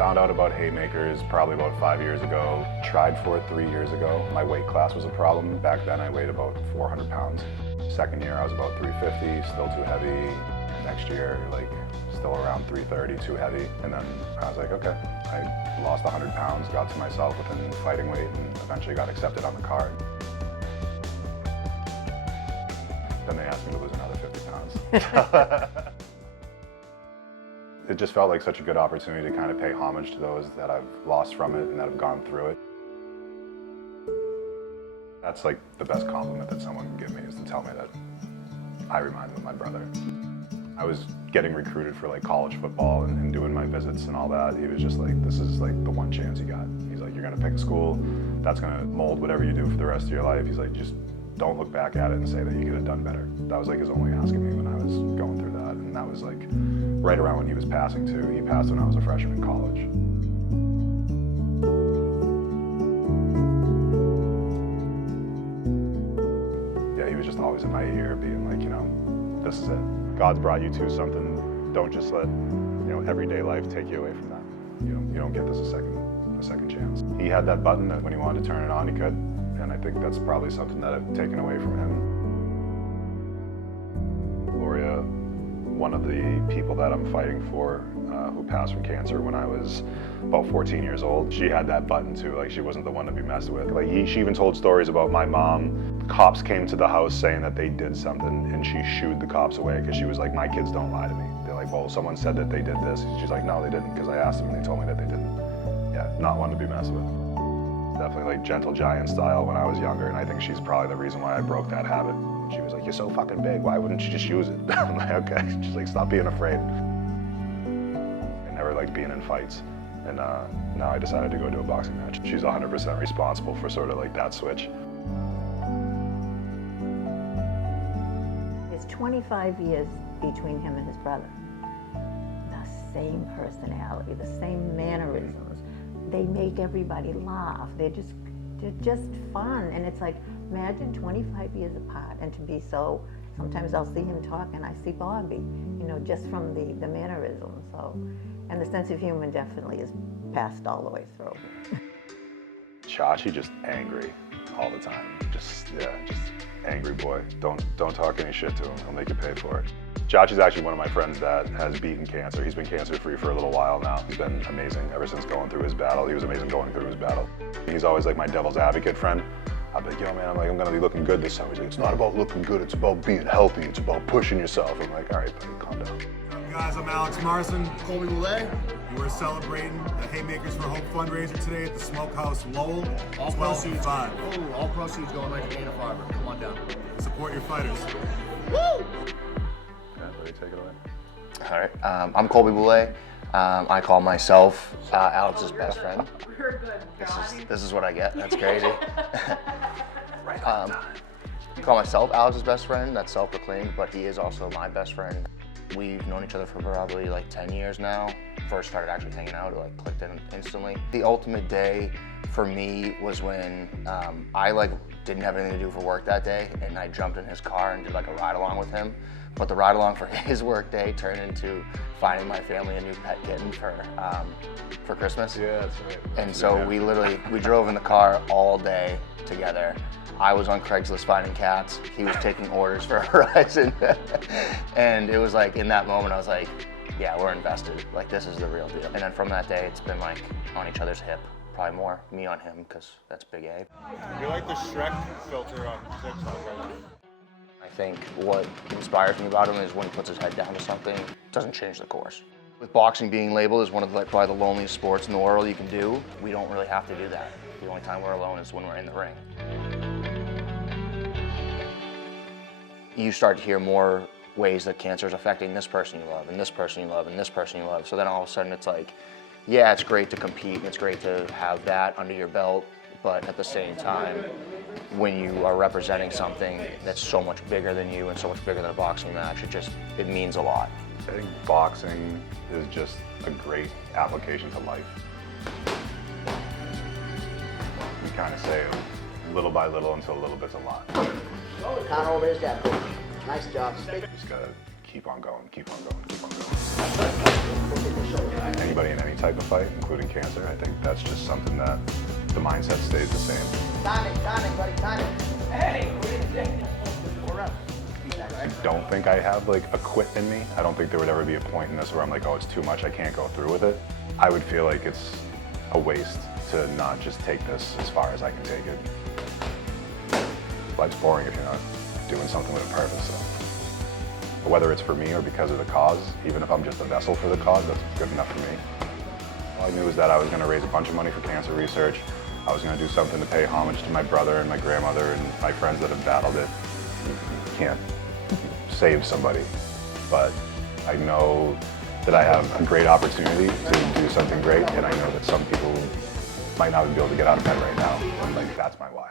Found out about Haymakers probably about 5 years ago. Tried for it 3 years ago. My weight class was a problem. Back then I weighed about 400 pounds. Second year I was about 350, still too heavy. Next year, like, still around 330, too heavy. And then I was like, okay. I lost 100 pounds, got to myself within fighting weight, and eventually got accepted on the card. Then they asked me to lose another 50 pounds. It just felt like such a good opportunity to kind of pay homage to those that I've lost from it and that have gone through it. That's like the best compliment that someone can give me, is to tell me that I remind them of my brother. I was getting recruited for like college football and doing my visits and all that. He was just like, this is like the one chance you got. He's like, you're gonna pick a school that's gonna mold whatever you do for the rest of your life. He's like, just don't look back at it and say that you could have done better. That was like his only asking me when I was going through that. And that was like right around when he was passing too. He passed when I was a freshman in college. Yeah, he was just always in my ear being like, you know, this is it. God's brought you to something. Don't just let, you know, everyday life take you away from that. You don't get this a second chance. He had that button that when he wanted to turn it on, he could. And I think that's probably something that I've taken away from him. Gloria, one of the people that I'm fighting for, who passed from cancer when I was about 14 years old, she had that button too. Like, she wasn't the one to be messed with. Like, she even told stories about my mom. Cops came to the house saying that they did something, and she shooed the cops away because she was like, my kids don't lie to me. They're like, well, someone said that they did this. She's like, no, they didn't, because I asked them and they told me that they didn't. Yeah, not one to be messed with. Definitely like gentle giant style when I was younger, and I think she's probably the reason why I broke that habit. She was like, you're so fucking big, why wouldn't you just use it? I'm like, okay. She's like, stop being afraid. I never liked being in fights, and now I decided to go to a boxing match. She's 100% responsible for sort of like that switch. There's 25 years between him and his brother. The same personality, the same mannerisms. They make everybody laugh. They're just fun. And it's like, imagine 25 years apart and to be so, sometimes I'll see him talk and I see Bobby, you know, just from the mannerisms. So, and the sense of humor definitely is passed all the way through. Chachi just angry all the time. Just angry boy. Don't talk any shit to him. He'll make you pay for it. Chachi's actually one of my friends that has beaten cancer. He's been cancer-free for a little while now. He's been amazing ever since going through his battle. He was amazing going through his battle. He's always like my devil's advocate friend. I'll be like, yo man, I'm gonna be looking good this summer. He's like, it's not about looking good, it's about being healthy. It's about pushing yourself. I'm like, all right, buddy, calm down. Hey guys, I'm Alex Marcin, Colby Boulay. We're celebrating the Haymakers4Hope fundraiser today at the Smokehouse Lowell. All proceeds going right to Dana-Farber. Come on down. Support your fighters. Woo! Take it away. All right, I'm Colby Boulay. I call myself Alex's best friend. We're good. This is what I get. That's crazy. I call myself Alex's best friend. That's self-proclaimed, but he is also my best friend. We've known each other for probably like 10 years now. First started actually hanging out, it like clicked in instantly. The ultimate day for me was when I like didn't have anything to do for work that day, and I jumped in his car and did like a ride along with him. But the ride along for his work day turned into finding my family a new pet kitten for Christmas. Yeah, that's right. And so we drove in the car all day together. I was on Craigslist finding cats. He was taking orders for Horizon. And it was like, in that moment, I was like, yeah, we're invested. Like, this is the real deal. And then from that day, it's been like on each other's hip. Probably more me on him, because that's Big A. You like the Shrek filter on TikTok right now? I think what inspires me about him is when he puts his head down to something, it doesn't change the course. With boxing being labeled as one of probably the loneliest sports in the world you can do, we don't really have to do that. The only time we're alone is when we're in the ring. You start to hear more ways that cancer is affecting this person you love, and this person you love, and this person you love. So then all of a sudden it's like, yeah, it's great to compete, and it's great to have that under your belt, but at the same time, when you are representing something that's so much bigger than you and so much bigger than a boxing match, it means a lot. I think boxing is just a great application to life. You kind of say little by little until a little bit's a lot. Can't hold his jab, coach. Nice job. Just gotta keep on going, keep on going, keep on going. Anybody in any type of fight, including cancer. I think that's just something that the mindset stays the same. Timing, buddy, timing. Hey, I don't think I have like a quit in me. I don't think there would ever be a point in this where I'm like, oh, it's too much, I can't go through with it. I would feel like it's a waste to not just take this as far as I can take it. Life's boring if you're not doing something with a purpose. So. Whether it's for me or because of the cause, even if I'm just a vessel for the cause, that's good enough for me. All I knew was that I was going to raise a bunch of money for cancer research. I was going to do something to pay homage to my brother and my grandmother and my friends that have battled it. You can't save somebody, but I know that I have a great opportunity to do something great, and I know that some people might not be able to get out of bed right now, and like that's my why.